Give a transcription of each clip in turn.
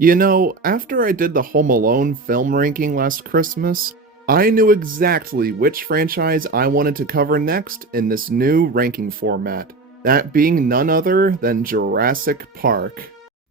You know, after I did the Home Alone film ranking last Christmas, I knew exactly which franchise I wanted to cover next in this new ranking format, that being none other than Jurassic Park.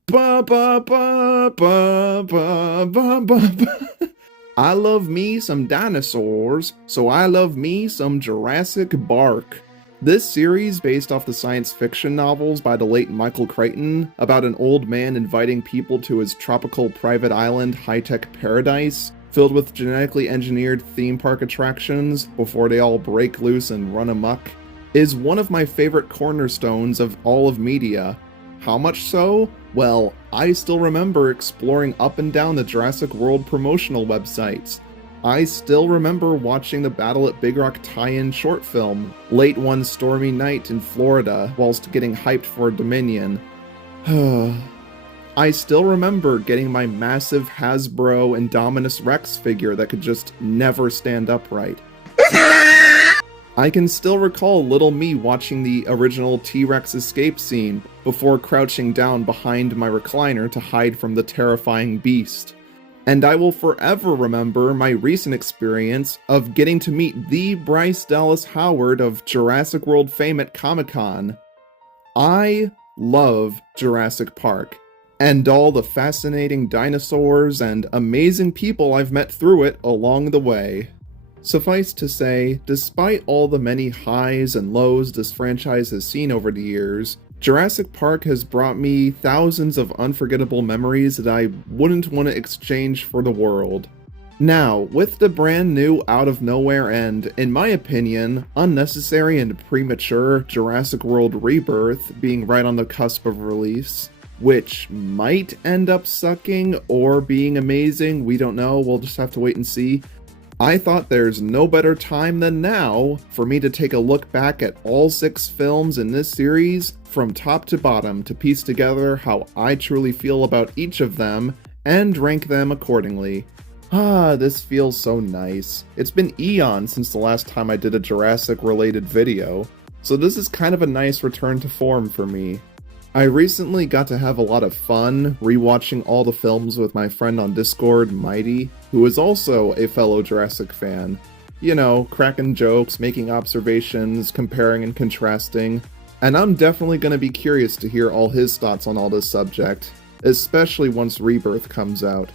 Ba ba ba ba ba ba ba ba. I love me some dinosaurs, so I love me some Jurassic Bark. This series, based off the science fiction novels by the late Michael Crichton, about an old man inviting people to his tropical private island high-tech paradise, filled with genetically engineered theme park attractions before they all break loose and run amok, is one of my favorite cornerstones of all of media. How much so? Well, I still remember exploring up and down the Jurassic World promotional websites. I still remember watching the Battle at Big Rock tie-in short film late one stormy night in Florida whilst getting hyped for Dominion. I still remember getting my massive Hasbro Indominus Rex figure that could just never stand upright. I can still recall little me watching the original T-Rex escape scene before crouching down behind my recliner to hide from the terrifying beast. And I will forever remember my recent experience of getting to meet the Bryce Dallas Howard of Jurassic World fame at Comic-Con. I love Jurassic Park, and all the fascinating dinosaurs and amazing people I've met through it along the way. Suffice to say, despite all the many highs and lows this franchise has seen over the years, Jurassic Park has brought me thousands of unforgettable memories that I wouldn't want to exchange for the world. Now, with the brand new out of nowhere and, in my opinion, unnecessary and premature Jurassic World Rebirth being right on the cusp of release, which might end up sucking or being amazing, we don't know, we'll just have to wait and see, I thought there's no better time than now for me to take a look back at all 6 films in this series from top to bottom to piece together how I truly feel about each of them and rank them accordingly. This feels so nice. It's been eons since the last time I did a Jurassic related video, so this is kind of a nice return to form for me. I recently got to have a lot of fun rewatching all the films with my friend on Discord, Mighty, who is also a fellow Jurassic fan. You know, cracking jokes, making observations, comparing and contrasting, and I'm definitely going to be curious to hear all his thoughts on all this subject, especially once Rebirth comes out.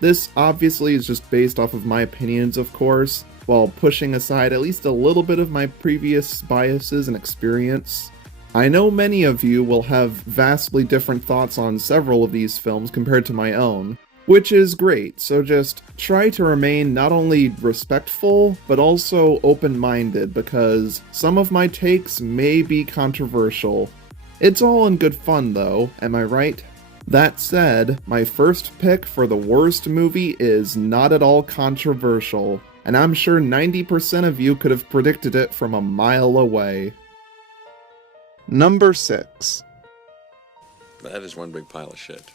This obviously is just based off of my opinions, of course, while pushing aside at least a little bit of my previous biases and experience. I know many of you will have vastly different thoughts on several of these films compared to my own, which is great, so just try to remain not only respectful, but also open-minded, because some of my takes may be controversial. It's all in good fun though, am I right? That said, my first pick for the worst movie is not at all controversial, and I'm sure 90% of you could have predicted it from a mile away. Number 6. That is one big pile of shit.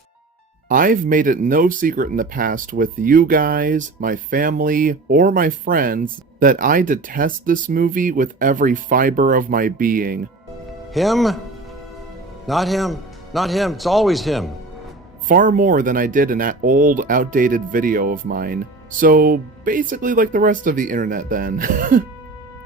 I've made it no secret in the past with you guys, my family, or my friends that I detest this movie with every fiber of my being. Him? Not him. Not him. It's always him. Far more than I did in that old, outdated video of mine. So, basically like the rest of the internet then.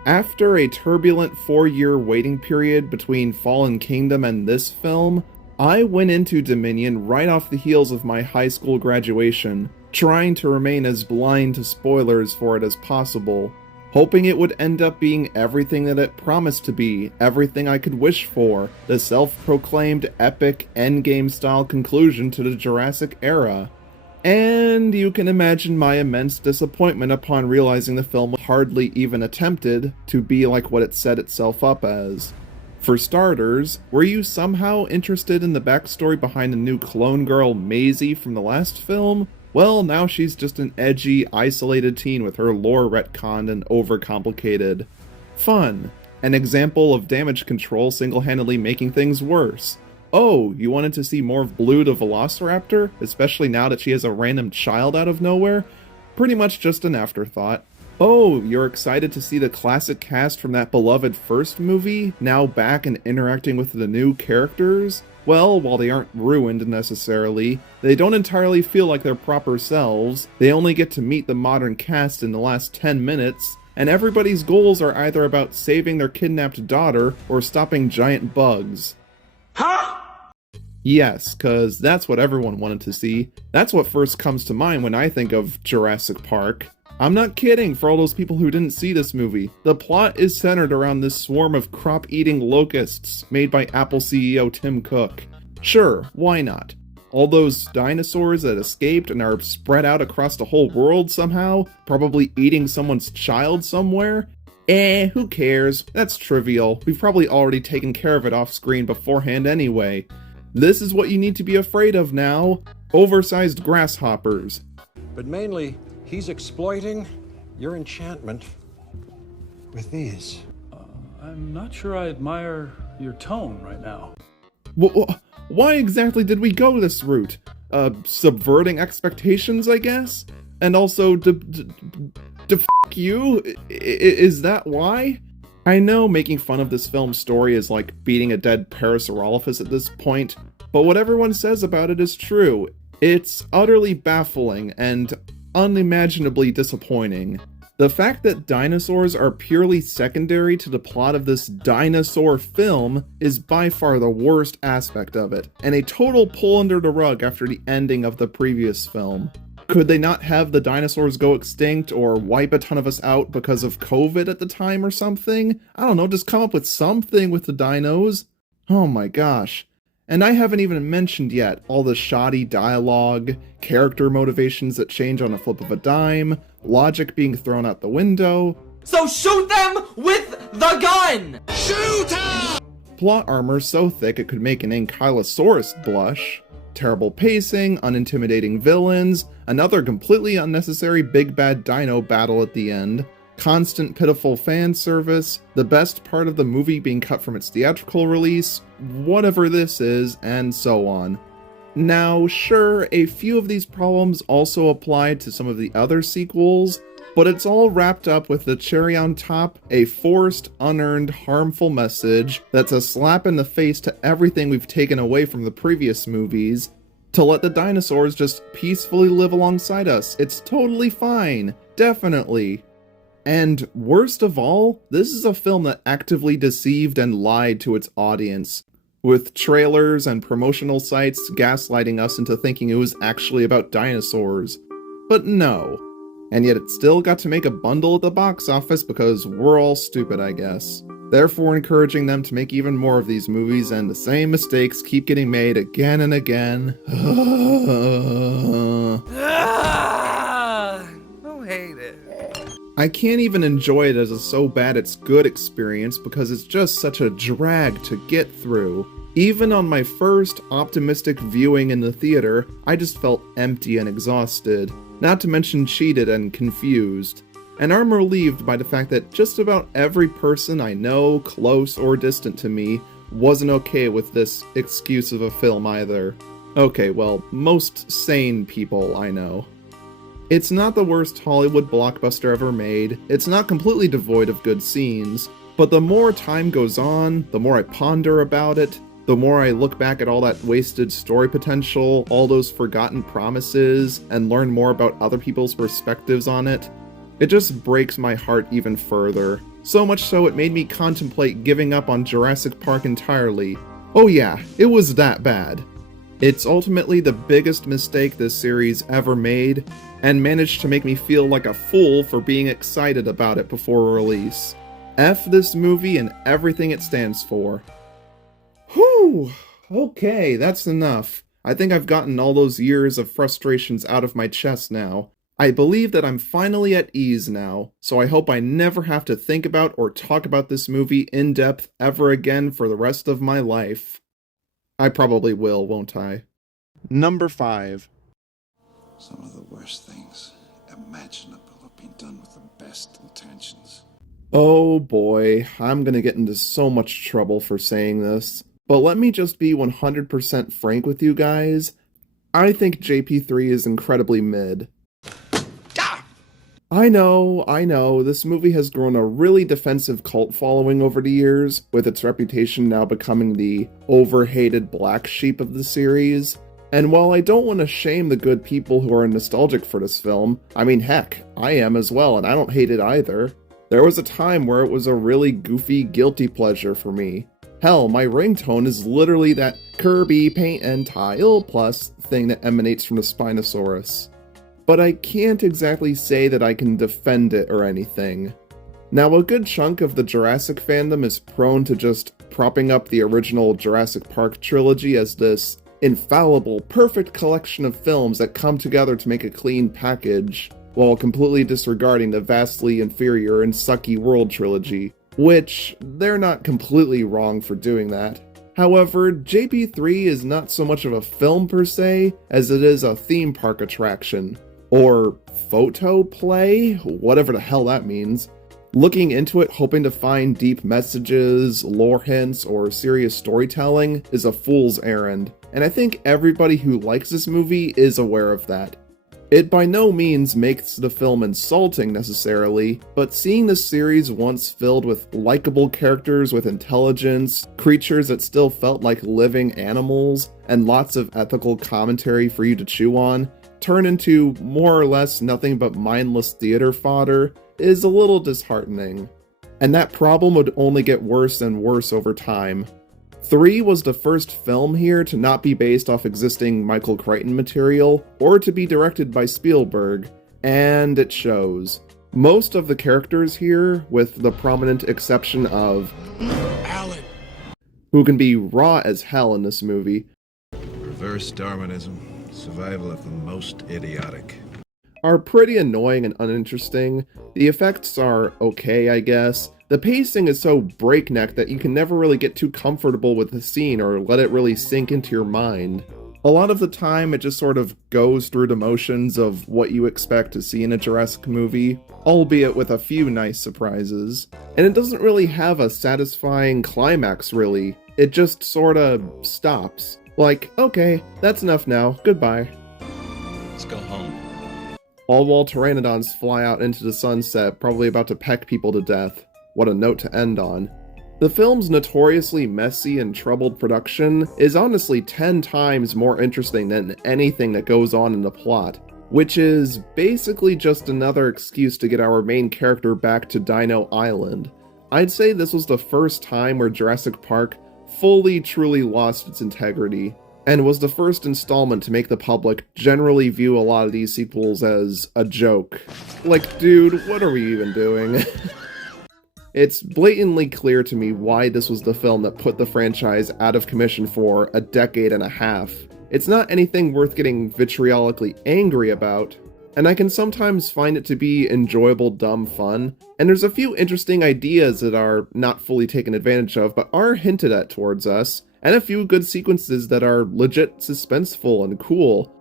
After a turbulent 4-year waiting period between Fallen Kingdom and this film, I went into Dominion right off the heels of my high school graduation, trying to remain as blind to spoilers for it as possible, hoping it would end up being everything that it promised to be, everything I could wish for, the self-proclaimed epic endgame-style conclusion to the Jurassic era. And you can imagine my immense disappointment upon realizing the film hardly even attempted to be like what it set itself up as. For starters, were you somehow interested in the backstory behind the new clone girl Maisie from the last film? Well, now she's just an edgy, isolated teen with her lore retconned and overcomplicated. Fun. An example of damage control single-handedly making things worse. Oh, you wanted to see more of Blue the Velociraptor? Especially now that she has a random child out of nowhere? Pretty much just an afterthought. Oh, you're excited to see the classic cast from that beloved first movie, now back and interacting with the new characters? Well, while they aren't ruined necessarily, they don't entirely feel like their proper selves. They only get to meet the modern cast in the last 10 minutes, and everybody's goals are either about saving their kidnapped daughter or stopping giant bugs. Huh? Yes, cause that's what everyone wanted to see. That's what first comes to mind when I think of Jurassic Park. I'm not kidding for all those people who didn't see this movie. The plot is centered around this swarm of crop-eating locusts made by Apple CEO Tim Cook. Sure, why not? All those dinosaurs that escaped and are spread out across the whole world somehow, probably eating someone's child somewhere? Who cares? That's trivial. We've probably already taken care of it off screen beforehand anyway. This is what you need to be afraid of now. Oversized grasshoppers. But mainly, he's exploiting your enchantment with these. I'm not sure I admire your tone right now. Why exactly did we go this route? Subverting expectations, I guess? And also, f*** you? Is that why? I know making fun of this film's story is like beating a dead Parasaurolophus at this point, but what everyone says about it is true. It's utterly baffling and unimaginably disappointing. The fact that dinosaurs are purely secondary to the plot of this dinosaur film is by far the worst aspect of it, and a total pull under the rug after the ending of the previous film. Could they not have the dinosaurs go extinct or wipe a ton of us out because of COVID at the time or something? I don't know, just come up with something with the dinos. Oh my gosh. And I haven't even mentioned yet all the shoddy dialogue, character motivations that change on a flip of a dime, logic being thrown out the window. So shoot them with the gun! Shoot him! Plot armor so thick it could make an Ankylosaurus blush. Terrible pacing, unintimidating villains, another completely unnecessary big bad dino battle at the end, constant pitiful fan service, the best part of the movie being cut from its theatrical release, whatever this is, and so on. Now, sure, a few of these problems also applied to some of the other sequels, but it's all wrapped up with the cherry on top, a forced, unearned, harmful message that's a slap in the face to everything we've taken away from the previous movies, to let the dinosaurs just peacefully live alongside us. It's totally fine. Definitely. And worst of all, this is a film that actively deceived and lied to its audience, with trailers and promotional sites gaslighting us into thinking it was actually about dinosaurs. But no. And yet it still got to make a bundle at the box office because we're all stupid, I guess. Therefore encouraging them to make even more of these movies, and the same mistakes keep getting made again and again. Who hate it? I can't even enjoy it as a so bad it's good experience because it's just such a drag to get through. Even on my first optimistic viewing in the theater, I just felt empty and exhausted, not to mention cheated and confused. And I'm relieved by the fact that just about every person I know, close or distant to me, wasn't okay with this excuse of a film either. Okay, well, most sane people I know. It's not the worst Hollywood blockbuster ever made, it's not completely devoid of good scenes, but the more time goes on, the more I ponder about it, the more I look back at all that wasted story potential, all those forgotten promises, and learn more about other people's perspectives on it, it just breaks my heart even further. So much so it made me contemplate giving up on Jurassic Park entirely. Oh yeah, it was that bad. It's ultimately the biggest mistake this series ever made, and managed to make me feel like a fool for being excited about it before release. F this movie and everything it stands for. Whew! Okay, that's enough. I think I've gotten all those years of frustrations out of my chest now. I believe that I'm finally at ease now, so I hope I never have to think about or talk about this movie in depth ever again for the rest of my life. I probably will, won't I? Number 5. Some of the worst things imaginable have been done with the best intentions. Oh boy, I'm gonna get into so much trouble for saying this, but let me just be 100% frank with you guys. I think JP3 is incredibly mid. I know, this movie has grown a really defensive cult following over the years, with its reputation now becoming the overhated black sheep of the series. And while I don't want to shame the good people who are nostalgic for this film, I mean heck, I am as well, and I don't hate it either. There was a time where it was a really goofy, guilty pleasure for me. Hell, my ringtone is literally that Kirby paint and tile plus thing that emanates from the Spinosaurus. But I can't exactly say that I can defend it or anything. Now, a good chunk of the Jurassic fandom is prone to just propping up the original Jurassic Park trilogy as this infallible, perfect collection of films that come together to make a clean package, while completely disregarding the vastly inferior and sucky World trilogy, which they're not completely wrong for doing that. However, JP3 is not so much of a film per se, as it is a theme park attraction. Or photo play, whatever the hell that means. Looking into it hoping to find deep messages, lore hints, or serious storytelling is a fool's errand, and I think everybody who likes this movie is aware of that. It by no means makes the film insulting necessarily, but seeing this series once filled with likable characters with intelligence, creatures that still felt like living animals, and lots of ethical commentary for you to chew on, turn into more or less nothing but mindless theater fodder is a little disheartening. And that problem would only get worse and worse over time. 3 was the first film here to not be based off existing Michael Crichton material, or to be directed by Spielberg, and it shows. Most of the characters here, with the prominent exception of Alan! who can be raw as hell in this movie, Reverse Darwinism. Survival of the most idiotic. are pretty annoying and uninteresting. The effects are okay, I guess. The pacing is so breakneck that you can never really get too comfortable with the scene or let it really sink into your mind. A lot of the time, it just sort of goes through the motions of what you expect to see in a Jurassic movie, albeit with a few nice surprises. And it doesn't really have a satisfying climax, really. It just sorta stops. Like, okay, that's enough now, goodbye. Let's go home. All while pteranodons fly out into the sunset, probably about to peck people to death. What a note to end on. The film's notoriously messy and troubled production is honestly 10 times more interesting than anything that goes on in the plot, which is basically just another excuse to get our main character back to Dino Island. I'd say this was the first time where Jurassic Park fully truly lost its integrity, and was the first installment to make the public generally view a lot of these sequels as a joke. Like, dude, what are we even doing? It's blatantly clear to me why this was the film that put the franchise out of commission for a decade and a half. It's not anything worth getting vitriolically angry about, and I can sometimes find it to be enjoyable, dumb fun, and there's a few interesting ideas that are not fully taken advantage of, but are hinted at towards us, and a few good sequences that are legit suspenseful and cool.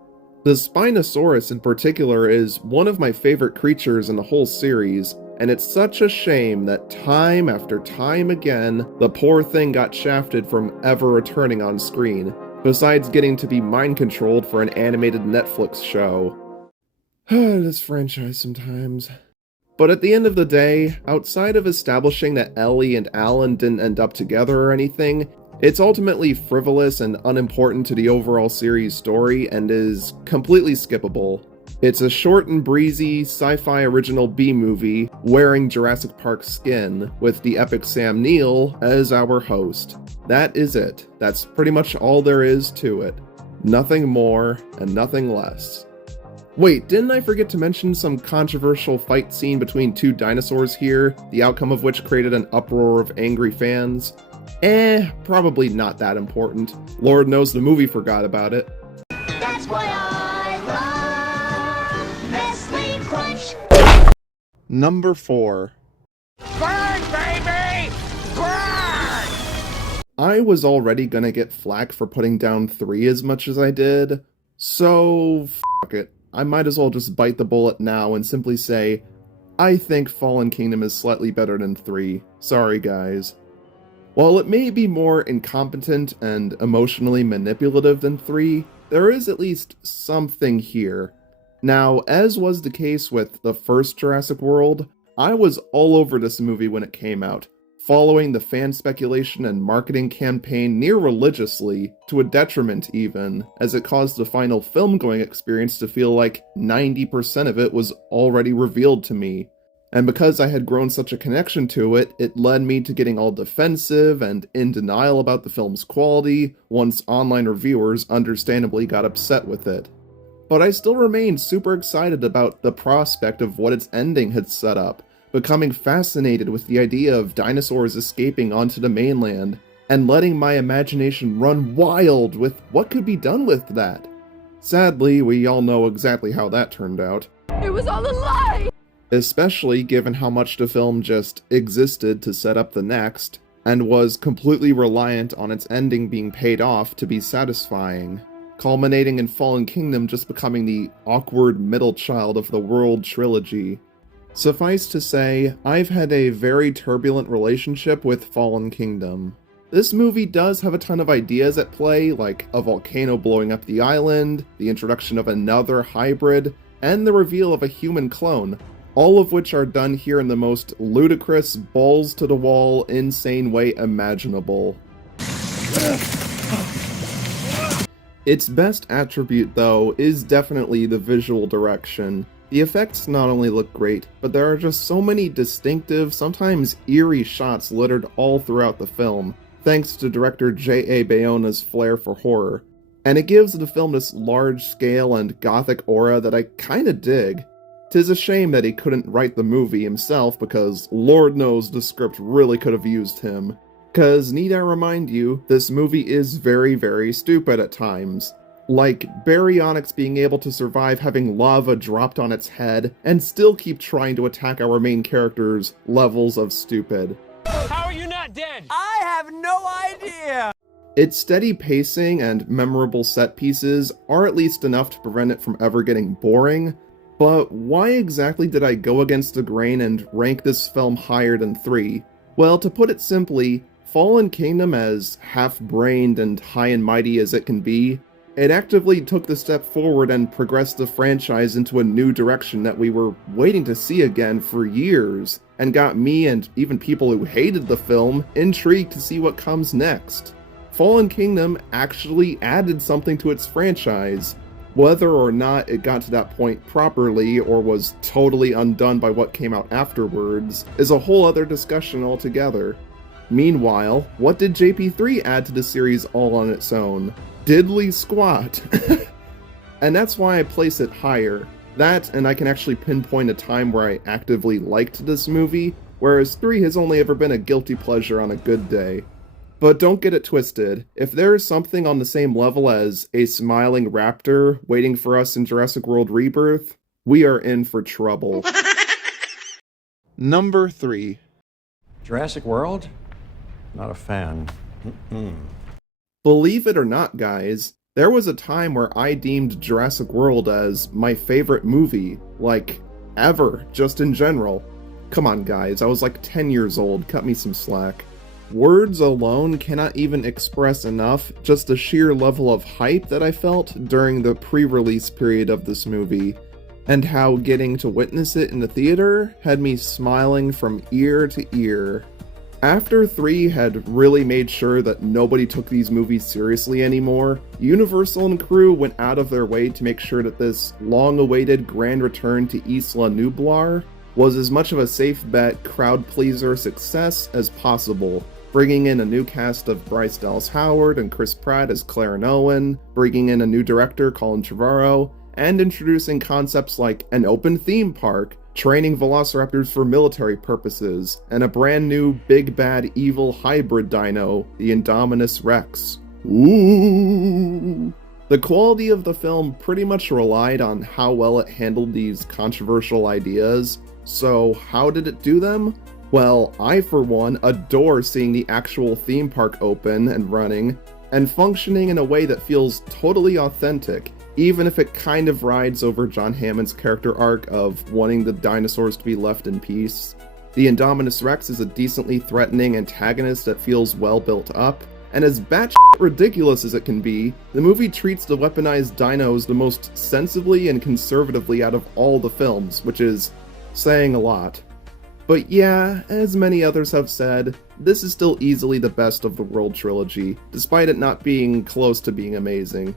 The Spinosaurus in particular is one of my favorite creatures in the whole series, and it's such a shame that time after time again, the poor thing got shafted from ever returning on screen, besides getting to be mind-controlled for an animated Netflix show. This franchise sometimes. But at the end of the day, outside of establishing that Ellie and Alan didn't end up together or anything, it's ultimately frivolous and unimportant to the overall series story and is completely skippable. It's a short and breezy sci-fi original B-movie wearing Jurassic Park skin with the epic Sam Neill as our host. That is it. That's pretty much all there is to it. Nothing more and nothing less. Wait, didn't I forget to mention some controversial fight scene between two dinosaurs here, the outcome of which created an uproar of angry fans? Probably not that important. Lord knows the movie forgot about it. That's why I love Nestle Crunch. Number 4. Burn, baby! Burn! I was already gonna get flack for putting down 3 as much as I did, so fuck it. I might as well just bite the bullet now and simply say, I think Fallen Kingdom is slightly better than 3. Sorry guys. While it may be more incompetent and emotionally manipulative than 3, there is at least something here. Now, as was the case with the first Jurassic World, I was all over this movie when it came out, following the fan speculation and marketing campaign near religiously, to a detriment even, as it caused the final film-going experience to feel like 90% of it was already revealed to me. And because I had grown such a connection to it, it led me to getting all defensive and in denial about the film's quality, once online reviewers understandably got upset with it. But I still remained super excited about the prospect of what its ending had set up, becoming fascinated with the idea of dinosaurs escaping onto the mainland, and letting my imagination run wild with what could be done with that. Sadly, we all know exactly how that turned out. It was all a lie! Especially given how much the film just existed to set up the next, and was completely reliant on its ending being paid off to be satisfying, culminating in Fallen Kingdom just becoming the awkward middle child of the World trilogy. Suffice to say, I've had a very turbulent relationship with Fallen Kingdom. This movie does have a ton of ideas at play, like a volcano blowing up the island, the introduction of another hybrid, and the reveal of a human clone, all of which are done here in the most ludicrous, balls-to-the-wall, insane way imaginable. Its best attribute, though, is definitely the visual direction. The effects not only look great, but there are just so many distinctive, sometimes eerie shots littered all throughout the film, thanks to director J.A. Bayona's flair for horror. And it gives the film this large-scale and gothic aura that I kinda dig. 'Tis a shame that he couldn't write the movie himself, because Lord knows the script really could have used him. 'Cause need I remind you, this movie is very, very stupid at times. Like Baryonyx being able to survive having lava dropped on its head, and still keep trying to attack our main character's levels of stupid. How are you not dead? I have no idea! Its steady pacing and memorable set pieces are at least enough to prevent it from ever getting boring, but why exactly did I go against the grain and rank this film higher than 3? Well, to put it simply, Fallen Kingdom, as half-brained and high and mighty as it can be, it actively took the step forward and progressed the franchise into a new direction that we were waiting to see again for years, and got me and even people who hated the film intrigued to see what comes next. Fallen Kingdom actually added something to its franchise. Whether or not it got to that point properly or was totally undone by what came out afterwards is a whole other discussion altogether. Meanwhile, what did JP3 add to the series all on its own? Diddly squat. And that's why I place it higher. That, and I can actually pinpoint a time where I actively liked this movie, whereas 3 has only ever been a guilty pleasure on a good day. But don't get it twisted, if there is something on the same level as a smiling raptor waiting for us in Jurassic World Rebirth, we are in for trouble. Number 3. Jurassic World? Not a fan. Believe it or not, guys, there was a time where I deemed Jurassic World as my favorite movie, like, ever, just in general. Come on, guys, I was like 10 years old, cut me some slack. Words alone cannot even express enough just the sheer level of hype that I felt during the pre-release period of this movie, and how getting to witness it in the theater had me smiling from ear to ear. After 3 had really made sure that nobody took these movies seriously anymore, Universal and crew went out of their way to make sure that this long-awaited grand return to Isla Nublar was as much of a safe bet crowd-pleaser success as possible, bringing in a new cast of Bryce Dallas Howard and Chris Pratt as Claire and Owen, bringing in a new director, Colin Trevorrow, and introducing concepts like an open theme park, training velociraptors for military purposes, and a brand new big bad evil hybrid dino, the Indominus Rex. Ooh! The quality of the film pretty much relied on how well it handled these controversial ideas, so how did it do them? Well, I for one adore seeing the actual theme park open and running, and functioning in a way that feels totally authentic, even if it kind of rides over John Hammond's character arc of wanting the dinosaurs to be left in peace. The Indominus Rex is a decently threatening antagonist that feels well built up, And as batshit ridiculous as it can be, the movie treats the weaponized dinos the most sensibly and conservatively out of all the films, which is saying a lot. But yeah, as many others have said, this is still easily the best of the World trilogy, despite it not being close to being amazing.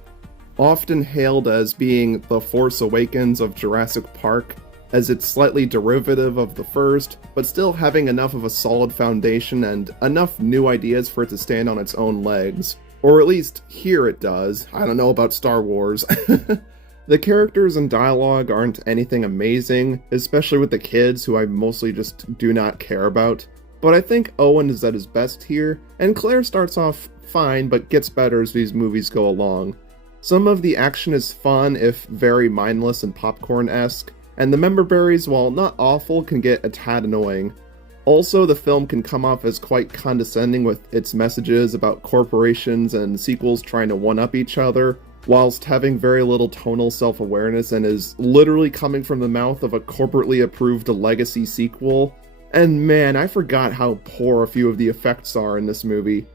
Often hailed as being the Force Awakens of Jurassic Park, as it's slightly derivative of the first, but still having enough of a solid foundation and enough new ideas for it to stand on its own legs. Or at least here it does. I don't know about Star Wars. The characters and dialogue aren't anything amazing, especially with the kids who I mostly just do not care about. But I think Owen is at his best here, and Claire starts off fine but gets better as these movies go along. Some of the action is fun, if very mindless and popcorn-esque, and the member berries, while not awful, can get a tad annoying. Also, the film can come off as quite condescending with its messages about corporations and sequels trying to one-up each other, whilst having very little tonal self-awareness and is literally coming from the mouth of a corporately approved legacy sequel. And man, I forgot how poor a few of the effects are in this movie.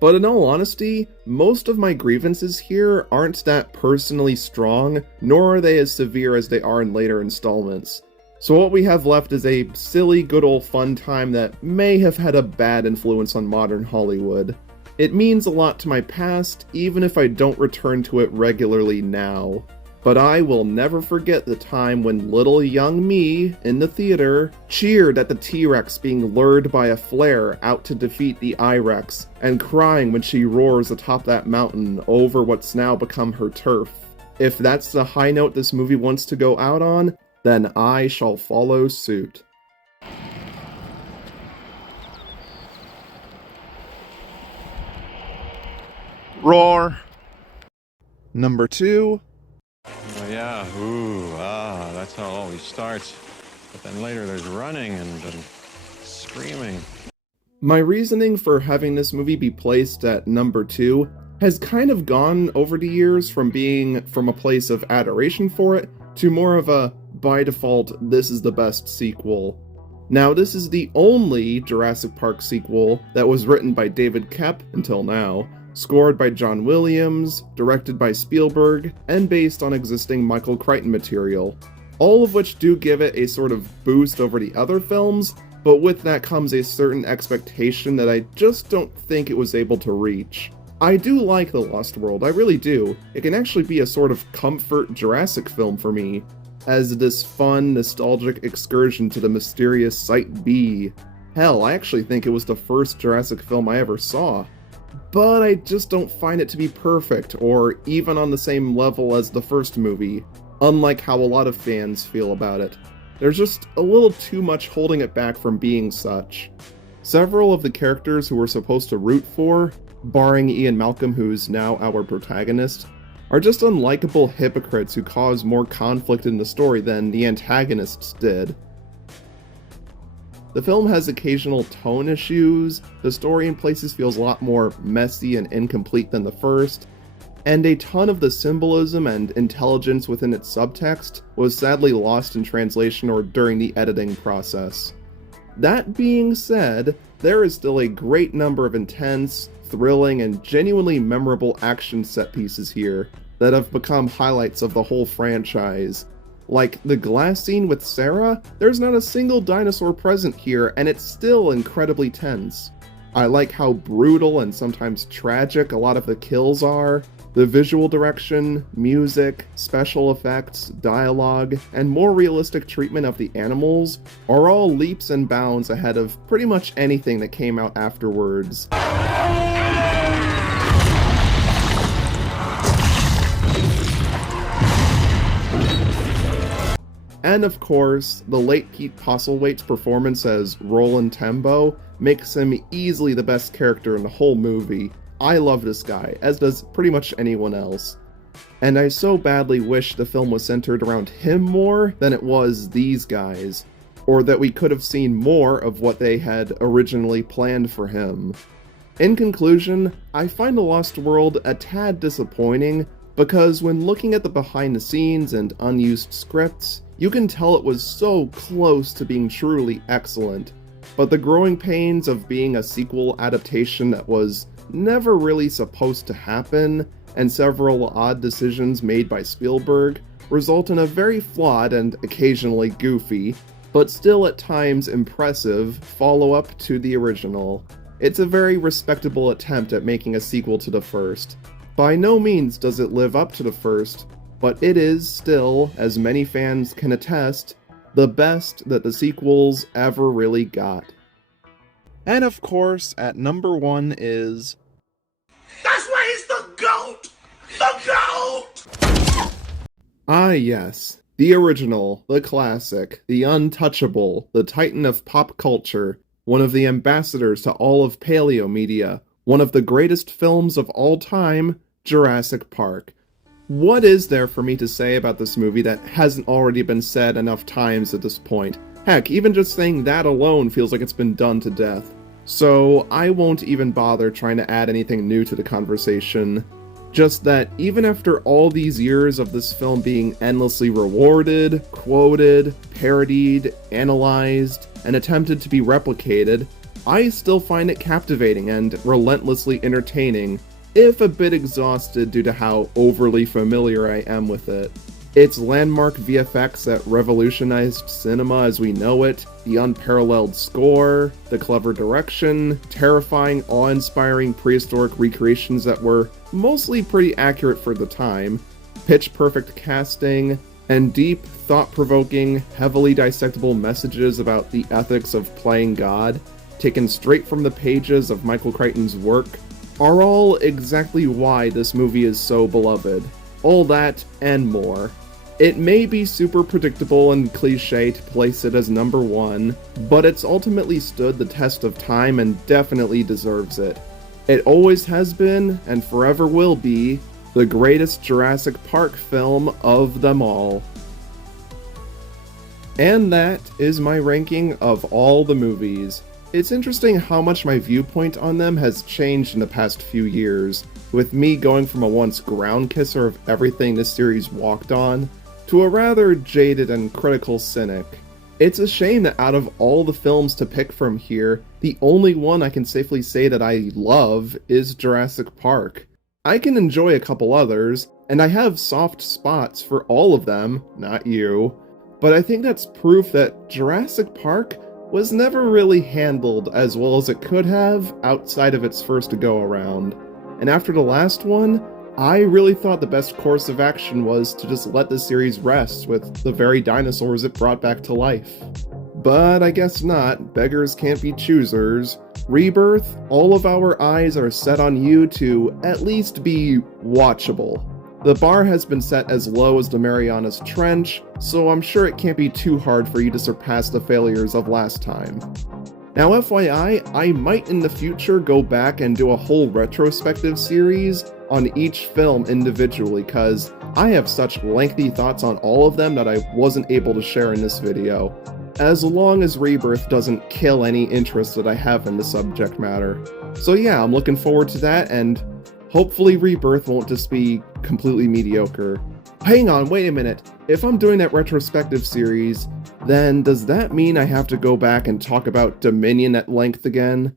But in all honesty, most of my grievances here aren't that personally strong, nor are they as severe as they are in later installments. So what we have left is a silly, good old fun time that may have had a bad influence on modern Hollywood. It means a lot to my past, even if I don't return to it regularly now. But I will never forget the time when little young me, in the theater, cheered at the T-Rex being lured by a flare out to defeat the I-Rex, and crying when she roars atop that mountain over what's now become her turf. If that's the high note this movie wants to go out on, then I shall follow suit. Roar! Number 2. Oh, yeah, that's how it always starts. But then later there's running and screaming. My reasoning for having this movie be placed at number 2 has kind of gone over the years from being from a place of adoration for it to more of a, by default, this is the best sequel. Now, this is the only Jurassic Park sequel that was written by David Koepp until now, scored by John Williams, directed by Spielberg, and based on existing Michael Crichton material, all of which do give it a sort of boost over the other films, but with that comes a certain expectation that I just don't think it was able to reach. I do like The Lost World, I really do. It can actually be a sort of comfort Jurassic film for me, as this fun, nostalgic excursion to the mysterious Site B. Hell, I actually think it was the first Jurassic film I ever saw. But I just don't find it to be perfect, or even on the same level as the first movie, unlike how a lot of fans feel about it. There's just a little too much holding it back from being such. Several of the characters who we're supposed to root for, barring Ian Malcolm, who's now our protagonist, are just unlikable hypocrites who cause more conflict in the story than the antagonists did. The film has occasional tone issues, the story in places feels a lot more messy and incomplete than the first, and a ton of the symbolism and intelligence within its subtext was sadly lost in translation or during the editing process. That being said, there is still a great number of intense, thrilling, and genuinely memorable action set pieces here that have become highlights of the whole franchise. Like the glass scene with Sarah, there's not a single dinosaur present here, and it's still incredibly tense. I like how brutal and sometimes tragic a lot of the kills are. The visual direction, music, special effects, dialogue, and more realistic treatment of the animals are all leaps and bounds ahead of pretty much anything that came out afterwards. And of course, the late Pete Postlethwaite's performance as Roland Tembo makes him easily the best character in the whole movie. I love this guy, as does pretty much anyone else. And I so badly wish the film was centered around him more than it was these guys, or that we could have seen more of what they had originally planned for him. In conclusion, I find The Lost World a tad disappointing, because when looking at the behind the scenes and unused scripts, you can tell it was so close to being truly excellent. But the growing pains of being a sequel adaptation that was never really supposed to happen, and several odd decisions made by Spielberg result in a very flawed and occasionally goofy, but still at times impressive, follow-up to the original. It's a very respectable attempt at making a sequel to the first. By no means does it live up to the first, but it is still, as many fans can attest, the best that the sequels ever really got. And of course, at number 1 is... That's why he's the GOAT! The GOAT! Ah yes, the original, the classic, the untouchable, the titan of pop culture, one of the ambassadors to all of paleo media, one of the greatest films of all time, Jurassic Park. What is there for me to say about this movie that hasn't already been said enough times at this point? Heck, even just saying that alone feels like it's been done to death. So I won't even bother trying to add anything new to the conversation. Just that even after all these years of this film being endlessly rewarded, quoted, parodied, analyzed, and attempted to be replicated, I still find it captivating and relentlessly entertaining, if a bit exhausted due to how overly familiar I am with it. Its landmark VFX that revolutionized cinema as we know it, the unparalleled score, the clever direction, terrifying, awe-inspiring prehistoric recreations that were mostly pretty accurate for the time, pitch-perfect casting, and deep, thought-provoking, heavily dissectable messages about the ethics of playing God, taken straight from the pages of Michael Crichton's work, are all exactly why this movie is so beloved. All that and more. It may be super predictable and cliche to place it as number 1, but it's ultimately stood the test of time and definitely deserves it. It always has been, and forever will be, the greatest Jurassic Park film of them all. And that is my ranking of all the movies. It's interesting how much my viewpoint on them has changed in the past few years, with me going from a once ground kisser of everything this series walked on, to a rather jaded and critical cynic. It's a shame that out of all the films to pick from here, the only one I can safely say that I love is Jurassic Park. I can enjoy a couple others, and I have soft spots for all of them, not you, but I think that's proof that Jurassic Park was never really handled as well as it could have outside of its first go-around. And after the last one, I really thought the best course of action was to just let the series rest with the very dinosaurs it brought back to life. But I guess not, beggars can't be choosers. Rebirth, all of our eyes are set on you to at least be watchable. The bar has been set as low as the Marianas Trench, so I'm sure it can't be too hard for you to surpass the failures of last time. Now FYI, I might in the future go back and do a whole retrospective series on each film individually, cause I have such lengthy thoughts on all of them that I wasn't able to share in this video, as long as Rebirth doesn't kill any interest that I have in the subject matter. So yeah, I'm looking forward to that, and hopefully Rebirth won't just be completely mediocre. Hang on, wait a minute. If I'm doing that retrospective series, then does that mean I have to go back and talk about Dominion at length again?